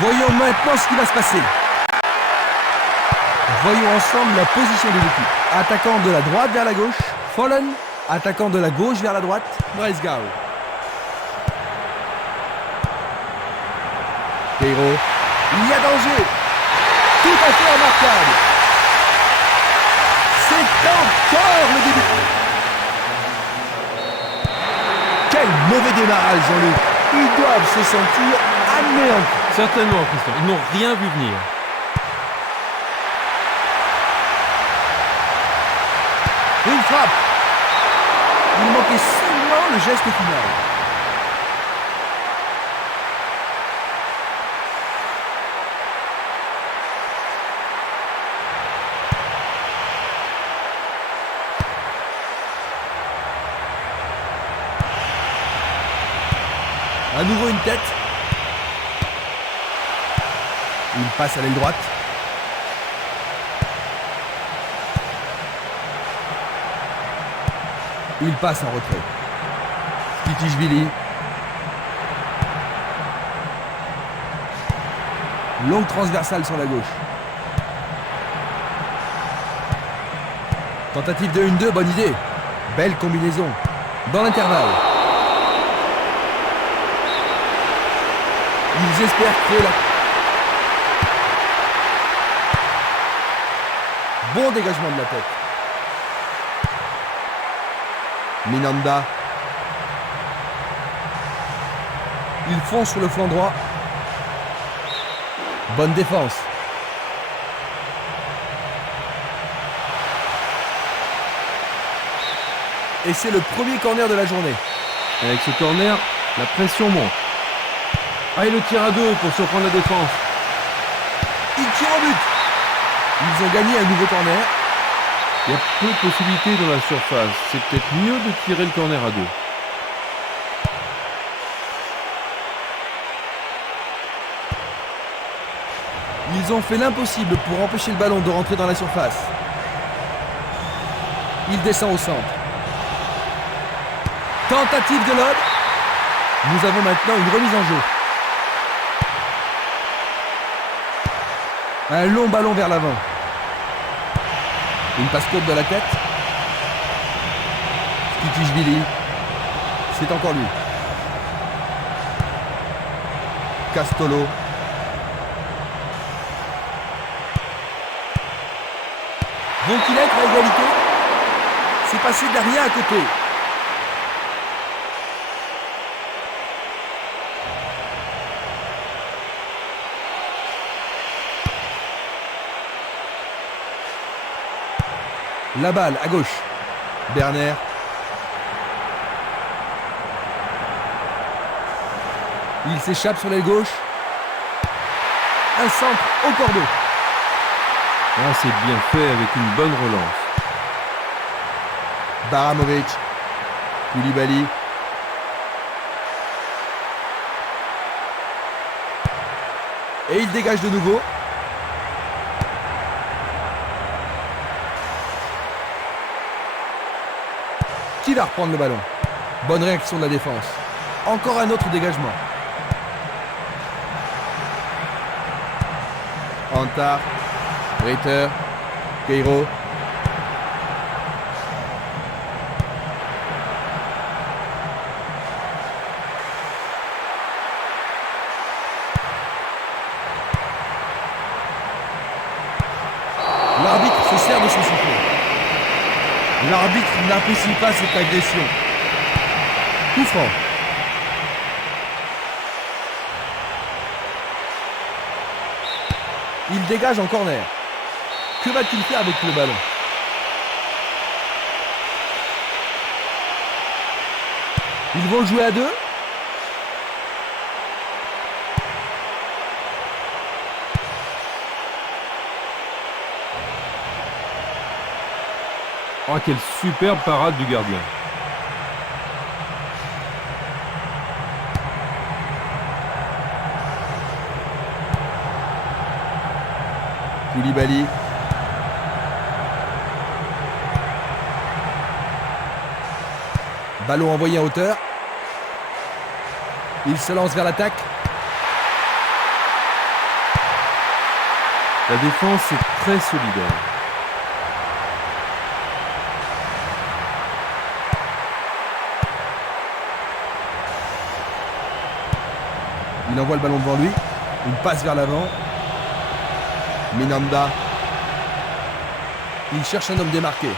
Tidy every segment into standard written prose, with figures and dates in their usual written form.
Voyons maintenant ce qui va se passer. Voyons ensemble la position des équipes. Attaquant de la droite vers la gauche, Follen. Attaquant de la gauche vers la droite, Breisgau. Queiro. Il y a danger. Tout à fait remarquable. C'est encore le début. Quel mauvais démarrage, Jean-Luc. Ils doivent se sentir anéantis. Certainement, Christian. Ils n'ont rien vu venir. Une frappe. Il manquait seulement le geste final. À nouveau une tête. Il passe à l'aile droite. Il passe en retrait. Skitishvili. Longue transversale sur la gauche. Tentative de 1-2, bonne idée. Belle combinaison. Dans l'intervalle. Ils espèrent créer la... Bon dégagement de la tête. Minanda. Ils foncent sur le flanc droit. Bonne défense. Et c'est le premier corner de la journée. Avec ce corner, la pression monte. Ah, et le tir à 2 pour surprendre la défense. Ils tirent au but. Ils ont gagné un nouveau corner. Il y a peu de possibilités dans la surface. C'est peut-être mieux de tirer le corner à 2. Ils ont fait l'impossible pour empêcher le ballon de rentrer dans la surface. Il descend au centre. Tentative de l'Aude. Nous avons maintenant une remise en jeu. Un long ballon vers l'avant. Une passe courte de la tête. Skitishvili. C'est encore lui. Castolo. Vont-ils être à égalité? C'est passé derrière à côté. La balle à gauche. Berner. Il s'échappe sur l'aile gauche. Un centre au cordeau. Ah, c'est bien fait avec une bonne relance. Baramovic. Koulibaly. Et il dégage de nouveau. Qui va reprendre le ballon? Bonne réaction de la défense. Encore un autre dégagement. Antar. Reiter. Queiro. L'arbitre se sert de son sifflet. L'arbitre n'apprécie pas cette agression. Coup franc. Il dégage en corner. Que va-t-il faire avec le ballon? Ils vont jouer à deux. Oh, quelle superbe parade du gardien. Koulibaly. Ballon envoyé en hauteur. Il se lance vers l'attaque. La défense est très solidaire. Il envoie le ballon devant lui. Une passe vers l'avant. Minanda. Il cherche un homme démarqué.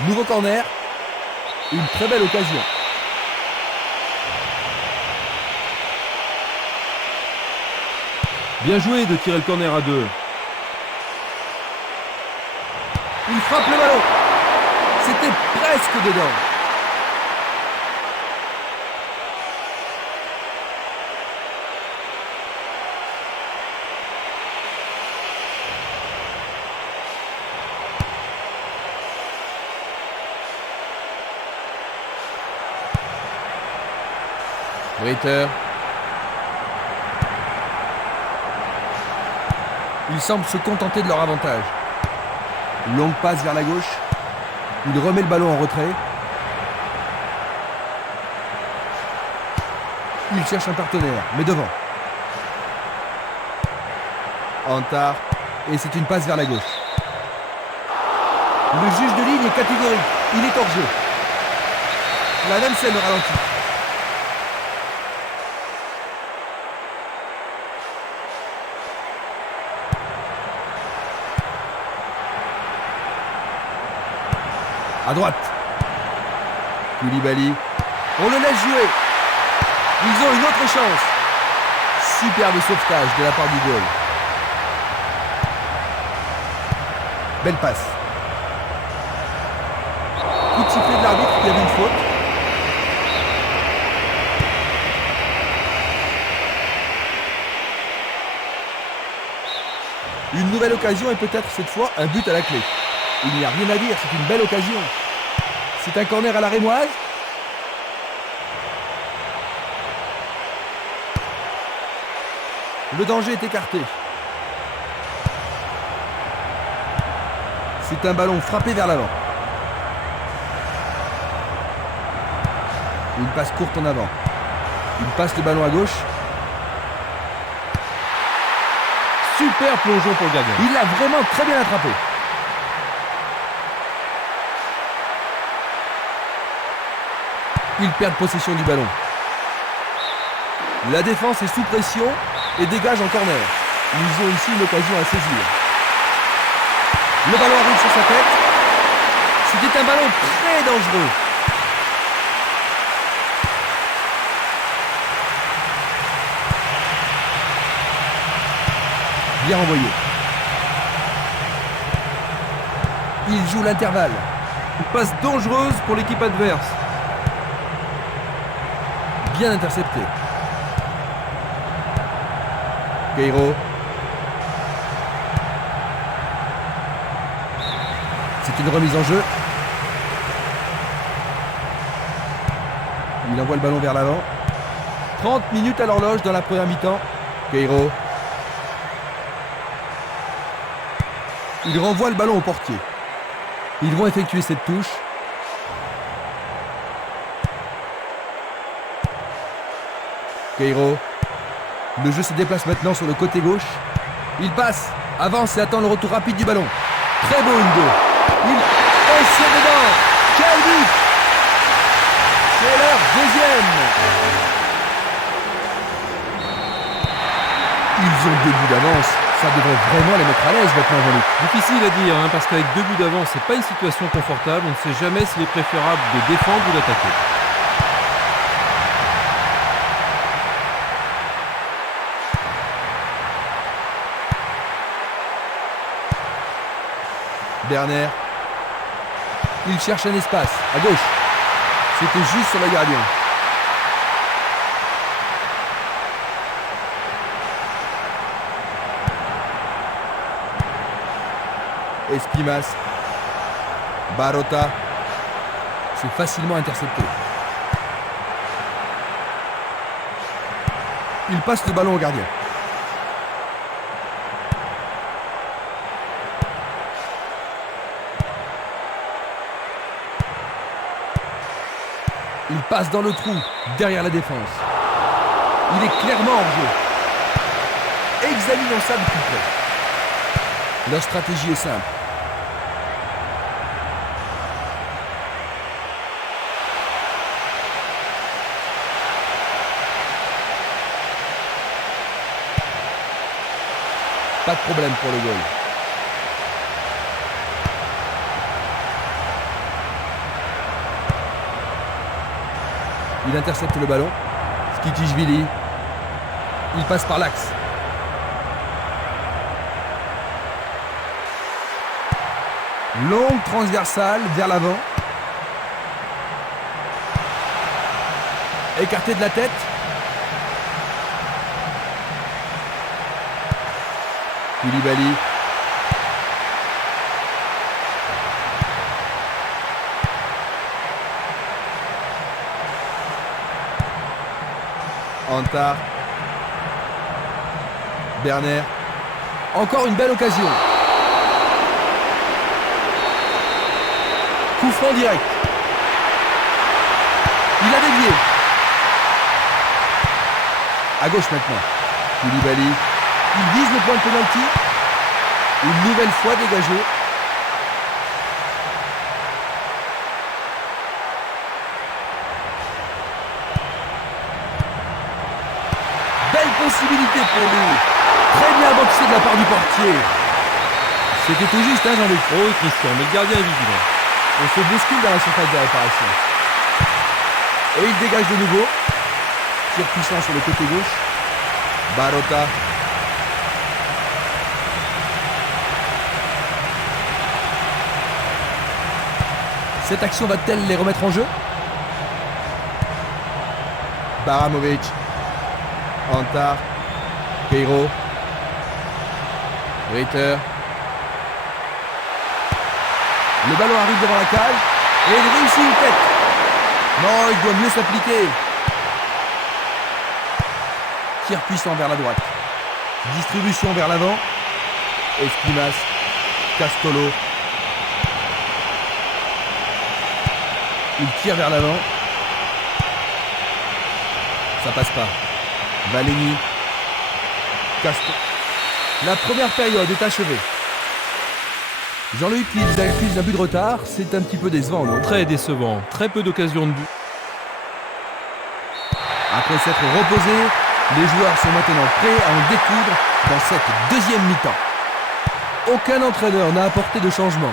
Nouveau corner. Une très belle occasion. Bien joué de tirer le corner à 2. Il frappe le ballon. C'était presque dedans. Ritter. Ils semblent se contenter de leur avantage. Longue passe vers la gauche. Il remet le ballon en retrait. Il cherche un partenaire, mais devant. Antar. Et c'est une passe vers la gauche. Le juge de ligne est catégorique. Il est hors jeu. La même scène au ralenti. À droite. Koulibaly. On le laisse jouer. Ils ont une autre chance. Superbe sauvetage de la part du goal. Belle passe. Coup de sifflet de l'arbitre qui a vu une faute. Une nouvelle occasion et peut-être cette fois un but à la clé. Il n'y a rien à dire, c'est une belle occasion. C'est un corner à la rémoise. Le danger est écarté. C'est un ballon frappé vers l'avant. Une passe courte en avant. Il passe le ballon à gauche. Super plongeon pour le gardien. Il l'a vraiment très bien attrapé. Ils perdent possession du ballon. La défense est sous pression et dégage en corner. Ils ont ici une occasion à saisir. Le ballon arrive sur sa tête. C'était un ballon très dangereux. Bien envoyé. Il joue l'intervalle. Une passe dangereuse pour l'équipe adverse. Bien intercepté. Guerreiro. C'est une remise en jeu. Il envoie le ballon vers l'avant. 30 minutes à l'horloge dans la première mi-temps. Guerreiro. Il renvoie le ballon au portier. Ils vont effectuer cette touche. Guerreiro. Le jeu se déplace maintenant sur le côté gauche. Il passe, avance et attend le retour rapide du ballon. Très beau Hugo. C'est dedans. Quel but! C'est leur deuxième. Ils ont 2 buts d'avance. Ça devrait vraiment les mettre à l'aise maintenant, Jean-Luc. Difficile à dire, parce qu'avec 2 buts d'avance, c'est pas une situation confortable. On ne sait jamais s'il est préférable de défendre ou d'attaquer. Berner. Il cherche un espace, à gauche. C'était juste sur le gardien. Espimas. Barota. C'est facilement intercepté. Il passe le ballon au gardien. Il passe dans le trou, derrière la défense. Il est clairement hors jeu. Examinons ça de plus près. Leur stratégie est simple. Pas de problème pour le goal. Il intercepte le ballon. Skikishvili. Il passe par l'axe. Longue transversale vers l'avant. Écarté de la tête. Koulibaly. Antar. Berner. Encore une belle occasion. Coup franc direct. Il a dévié. À gauche maintenant. Koulibaly. Il vise le point de pénalty. Une nouvelle fois dégagé. Belle possibilité pour lui. Très bien boxé de la part du portier. C'était tout juste, hein, Jean-Luc? Oh, Christian, mais le gardien est vigilant. On se bouscule dans la surface de réparation. Et il dégage de nouveau. Tir puissant sur le côté gauche. Barota. Cette action va-t-elle les remettre en jeu? Baramovic. Antar. Peiro. Ritter. Le ballon arrive devant la cage. Et il réussit une tête. Non, il doit mieux s'appliquer. Tir puissant vers la droite. Distribution vers l'avant. Esquimas. Castolo. Il tire vers l'avant. Ça passe pas. Valeni. Castolo. La première période est achevée. Jean-Luc, ils accusent un but de retard. C'est un petit peu décevant, non? Très décevant. Très peu d'occasions de but. Après s'être reposés, les joueurs sont maintenant prêts à en découdre dans cette deuxième mi-temps. Aucun entraîneur n'a apporté de changement.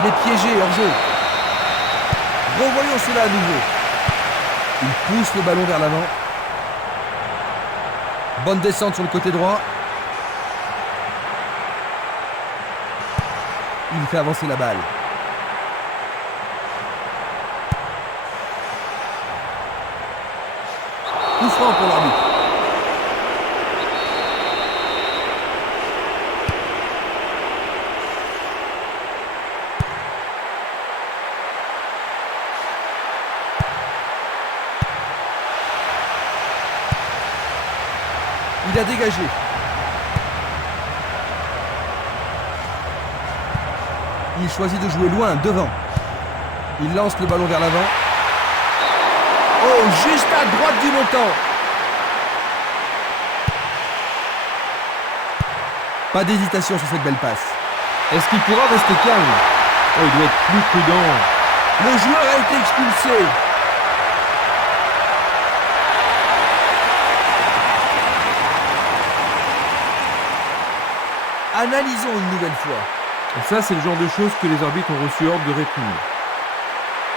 Il est piégé hors jeu. Revoyons cela à nouveau. Il pousse le ballon vers l'avant. Bonne descente sur le côté droit. Il fait avancer la balle. Coup franc pour l'arbitre. Il a dégagé. Il choisit de jouer loin, devant. Il lance le ballon vers l'avant. Oh, juste à droite du montant. Pas d'hésitation sur cette belle passe. Est-ce qu'il pourra rester calme? Oh, il doit être plus prudent. Le joueur a été expulsé. Analysons une nouvelle fois. Et ça, c'est le genre de choses que les arbitres ont reçu ordre de répondre.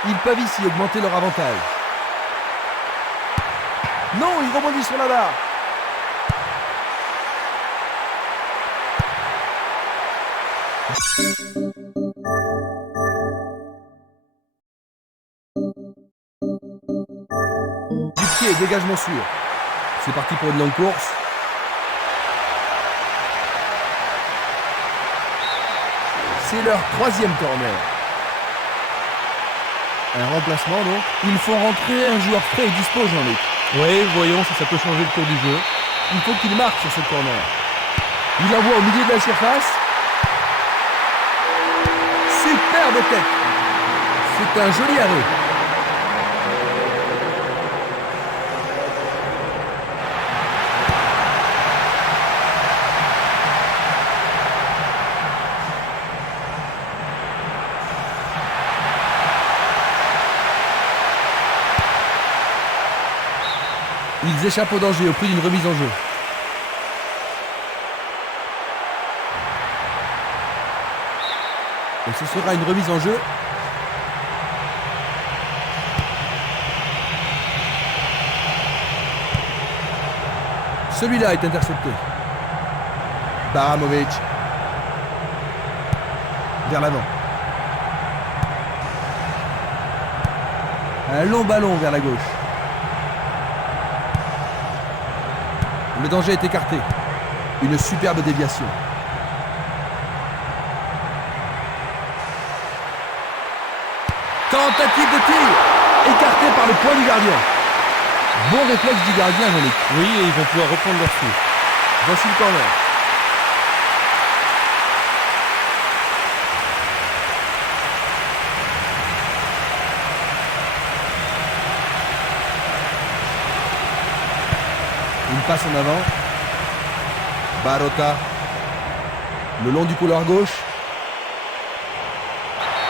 Ils peuvent ici augmenter leur avantage. Non, il rebondit sur la barre. Du pied, dégagement sûr. C'est parti pour une longue course. C'est leur troisième corner. Un remplacement donc. Il faut rentrer un joueur frais et dispo, Jean-Luc. Oui, voyons si ça peut changer le cours du jeu. Il faut qu'il marque sur ce corner. Il envoie au milieu de la surface. Superbe tête. C'est un joli arrêt. Ils échappent au danger au prix d'une remise en jeu. Et ce sera une remise en jeu. Celui-là est intercepté. Baramovic. Vers l'avant. Un long ballon vers la gauche. Le danger est écarté. Une superbe déviation. Tentative de tir. Écarté par le poing du gardien. Bon réflexe du gardien, Jean-Luc. Oui, et ils vont pouvoir reprendre leur souffle. Voici le corner. Une passe en avant. Barota. Le long du couloir gauche.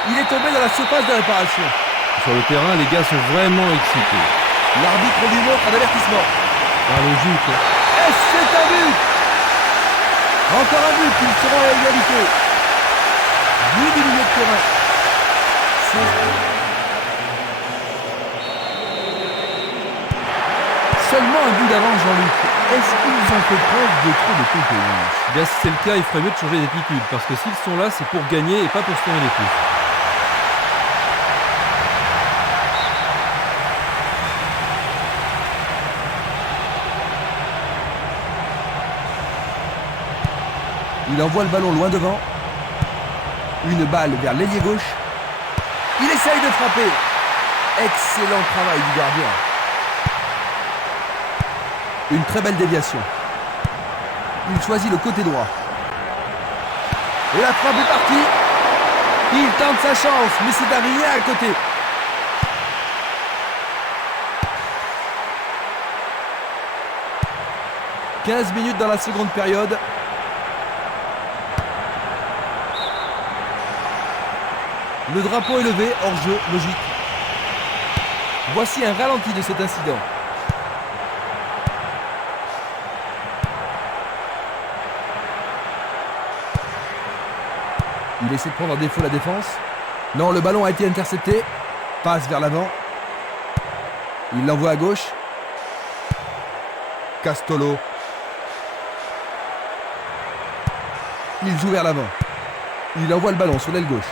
Il est tombé dans la surface de réparation. Sur le terrain, les gars sont vraiment excités. L'arbitre lui montre un avertissement. Ah, logique. Et c'est un but. Encore un but, ils seront à égalité. But du milieu de terrain. Seulement un but d'avance, Jean-Luc. Est-ce qu'ils ont fait preuve de trop de compétence? Eh bien, si c'est le cas, il ferait mieux de changer d'attitude, parce que s'ils sont là, c'est pour gagner et pas pour se tourner les pouces. Il envoie le ballon loin devant. Une balle vers l'ailier gauche. Il essaye de frapper. Excellent travail du gardien. Une très belle déviation. Il choisit le côté droit. Et la frappe est partie. Il tente sa chance, mais c'est arrivé à côté. « 15 minutes dans la seconde période. Le drapeau est levé, hors jeu, logique. Voici un ralenti de cet incident. Il essaie de prendre en défaut la défense. Non, le ballon a été intercepté. Passe vers l'avant. Il l'envoie à gauche. Castolo. Il joue vers l'avant. Il envoie le ballon sur l'aile gauche.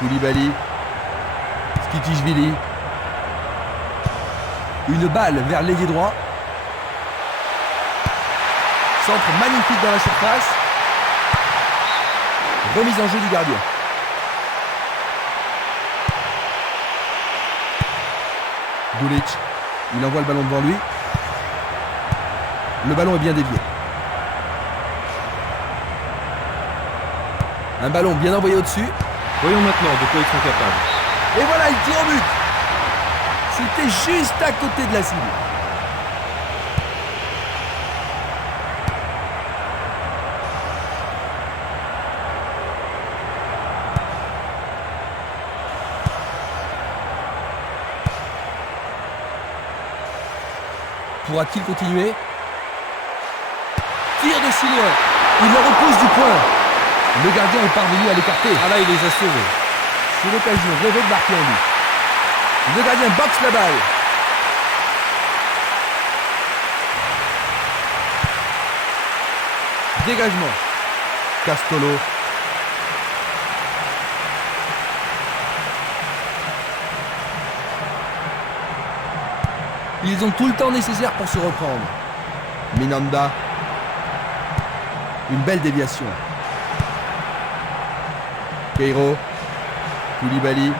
Koulibaly. Skitishvili. Une balle vers l'ailier droit. Centre magnifique dans la surface. Remise en jeu du gardien. Dulic. Il envoie le ballon devant lui. Le ballon est bien dévié. Un ballon bien envoyé au-dessus. Voyons maintenant de quoi ils sont capables. Et voilà, il tire au but. C'était juste à côté de la cible. Pourra-t-il continuer? Tire de si loin. Il le repousse du point. Le gardien est parvenu à l'écarter. Ah là, il les a sauvés. C'est l'occasion rêvée de marquer un but. Le gardien boxe la balle. Dégagement. Castolo. Ils ont tout le temps nécessaire pour se reprendre. Minanda. Une belle déviation. Keiro. Koulibaly.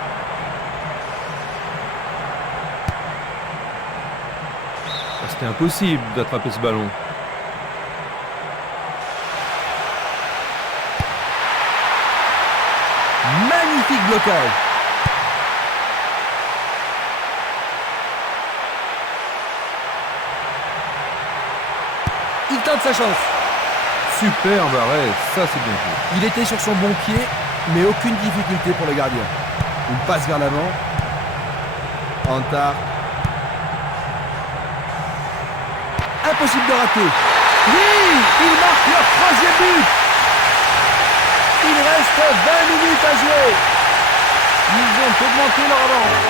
C'était impossible d'attraper ce ballon. Magnifique blocage. Il tente sa chance. Superbe arrêt, ça c'est bien joué. Il était sur son bon pied, mais aucune difficulté pour le gardien. Une passe vers l'avant. Antar. Impossible de rater. Oui, ils marquent leur troisième but. Il reste 20 minutes à jouer. Ils ont augmenté leur avance.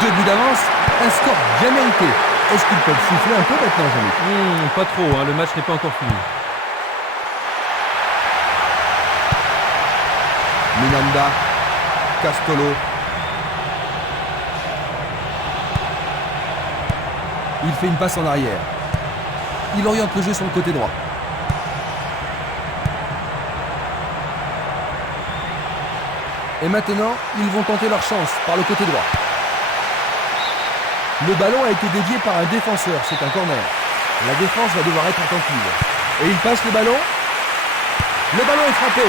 2 buts d'avance, un score bien mérité. Est-ce qu'ils peuvent souffler un peu maintenant, Jean-Luc? Pas trop, hein, le match n'est pas encore fini. Minanda, Castolo. Il fait une passe en arrière. Il oriente le jeu sur le côté droit. Et maintenant, ils vont tenter leur chance par le côté droit. Le ballon a été dévié par un défenseur, c'est un corner. La défense va devoir être attentive. Et il passe le ballon. Le ballon est frappé.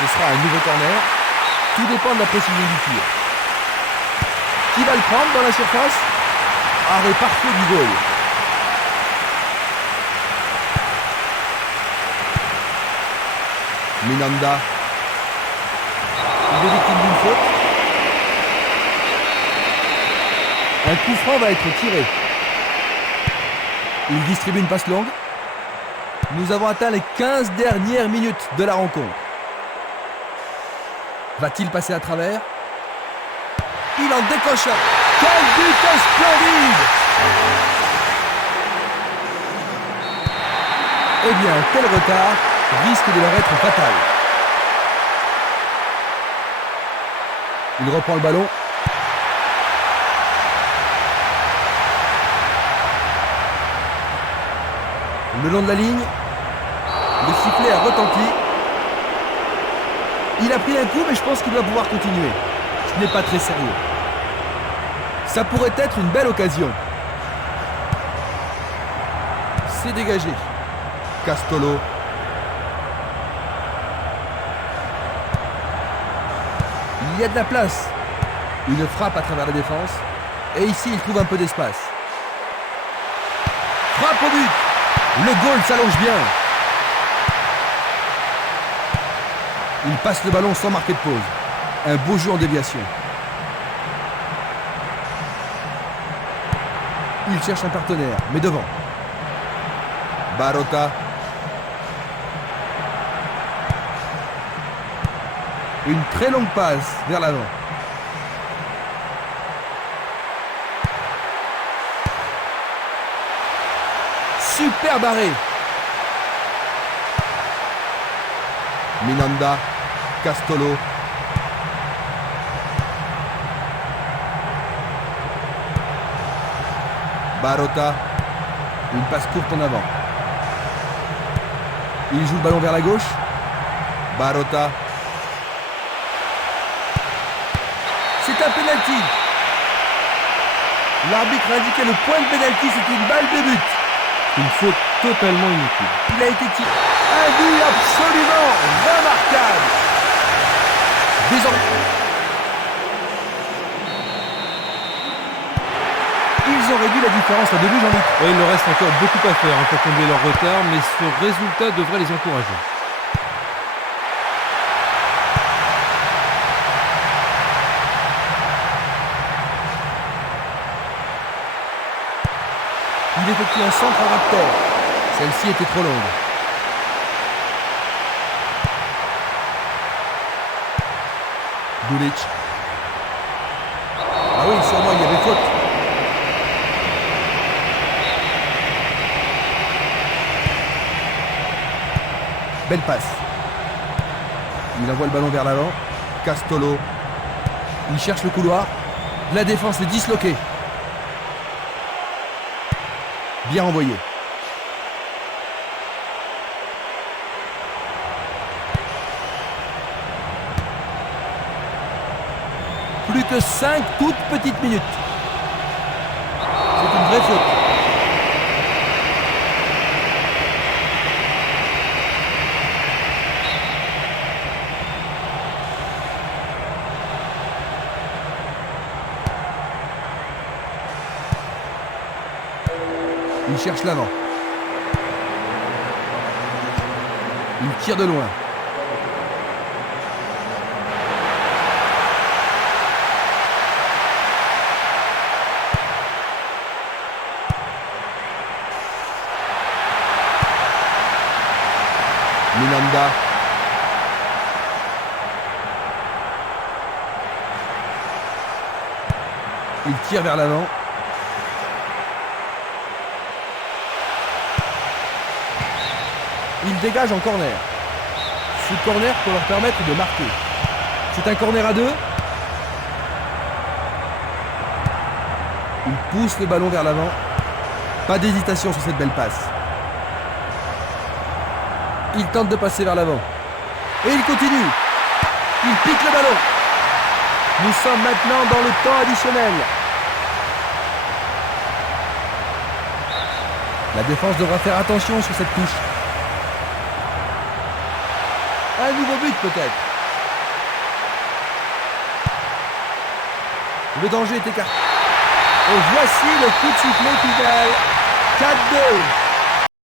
Ce sera un nouveau corner. Tout dépend de la précision du tir. Qui va le prendre dans la surface? Arrêt parfait du goal. Minanda. Il est victime d'une faute. Un coup franc va être tiré. Il distribue une passe longue. Nous avons atteint les 15 dernières minutes de la rencontre. Va-t-il passer à travers? Il en décoche un. Quel but splendide! Eh bien, un tel retard risque de leur être fatal. Il reprend le ballon. Le long de la ligne, le sifflet a retenti. Il a pris un coup, mais je pense qu'il va pouvoir continuer. Ce n'est pas très sérieux. Ça pourrait être une belle occasion. C'est dégagé. Castolo. Il y a de la place. Une frappe à travers la défense. Et ici, il trouve un peu d'espace. Frappe au but. Le goal s'allonge bien. Il passe le ballon sans marquer de pause. Un beau jeu en déviation. Il cherche un partenaire, mais devant. Barota. Une très longue passe vers l'avant. Super barré. Minanda, Castolo. Barota. Une passe courte en avant. Il joue le ballon vers la gauche. Barota. C'est un penalty. L'arbitre a indiqué le point de penalty, c'est une balle de but. Une faute totalement inutile. Il a été tiré. Un but absolument remarquable. Désormais, ils ont réduit la différence à 2 buts, Jean-Luc. Ouais, il leur reste encore beaucoup à faire pour combler leur retard, mais ce résultat devrait les encourager. Il effectue un centre à ras de terre. Celle-ci était trop longue. Dulic. Ah oui, sûrement, il y avait faute. Belle passe. Il envoie le ballon vers l'avant. Castolo. Il cherche le couloir. La défense est disloquée. Bien envoyé. Plus que 5 toutes petites minutes. C'est une vraie faute. Il cherche l'avant. Il tire de loin. Minanda. Il tire vers l'avant. Il dégage en corner. Ce corner pour leur permettre de marquer. C'est un corner à 2. Il pousse le ballon vers l'avant. Pas d'hésitation sur cette belle passe. Il tente de passer vers l'avant. Et il continue. Il pique le ballon. Nous sommes maintenant dans le temps additionnel. La défense devra faire attention sur cette touche. Un nouveau but peut-être. Le danger est écarté. Et voici le coup de sifflet final. 4-2.